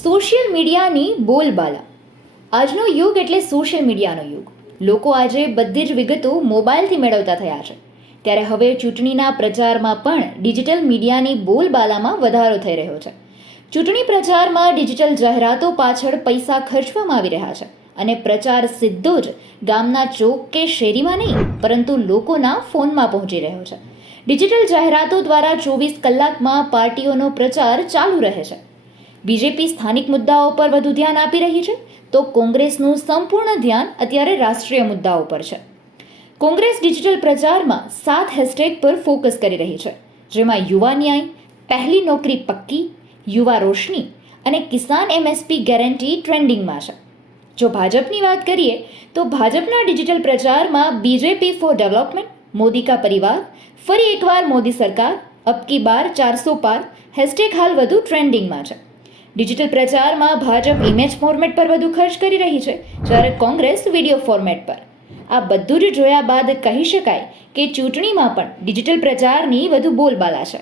Social મીડિયાની બોલબાલા. આજનો યુગ એટલે સોશિયલ મીડિયાનો યુગ. લોકો આજે બધી જ વિગતો મોબાઈલથી મેળવતા થયા છે. ત્યારે હવે ચૂંટણીના પ્રચારમાં પણ ડિજિટલ મીડિયાની બોલબાલામાં વધારો થઈ રહ્યો છે. ચૂંટણી પ્રચારમાં ડિજિટલ જાહેરાતો પાછળ પૈસા ખર્ચવામાં આવી રહ્યા છે અને પ્રચાર સીધો જ ગામના ચોક કે શેરીમાં નહીં, પરંતુ લોકોના ફોનમાં પહોંચી રહ્યો છે. ડિજિટલ જાહેરાતો દ્વારા 24 કલાકમાં પાર્ટીઓનો પ્રચાર ચાલુ રહે છે. બીજેપી સ્થાનિક મુદ્દાઓ પર વધુ ધ્યાન આપી રહી છે, તો કોંગ્રેસનું સંપૂર્ણ ધ્યાન અત્યારે રાષ્ટ્રીય મુદ્દાઓ પર છે. કોંગ્રેસ ડિજિટલ પ્રચારમાં 7 હેશટેગ પર ફોકસ કરી રહી છે, જેમાં યુવા ન્યાય, પહેલી નોકરી પક્કી, યુવા રોશની અને કિસાન એમએસપી ગેરંટી ટ્રેન્ડિંગમાં છે. જો ભાજપની વાત કરીએ તો ભાજપના ડિજિટલ પ્રચારમાં બીજેપી ફોર ડેવલપમેન્ટ, મોદી કા પરિવાર, ફરી એકવાર મોદી સરકાર, અબ કી બાર 400 પાર હેશટેગ હાલ વધુ ટ્રેન્ડિંગમાં છે. ડિજિટલ પ્રચારમાં ભાજપ ઇમેજ ફોર્મેટ પર વધુ ખર્ચ કરી રહી છે, જ્યારે કોંગ્રેસ વિડીયો ફોર્મેટ પર. આ બધું જ જોયા બાદ કહી શકાય કે ચૂંટણીમાં પણ ડિજિટલ પ્રચારની વધુ બોલબાલા છે.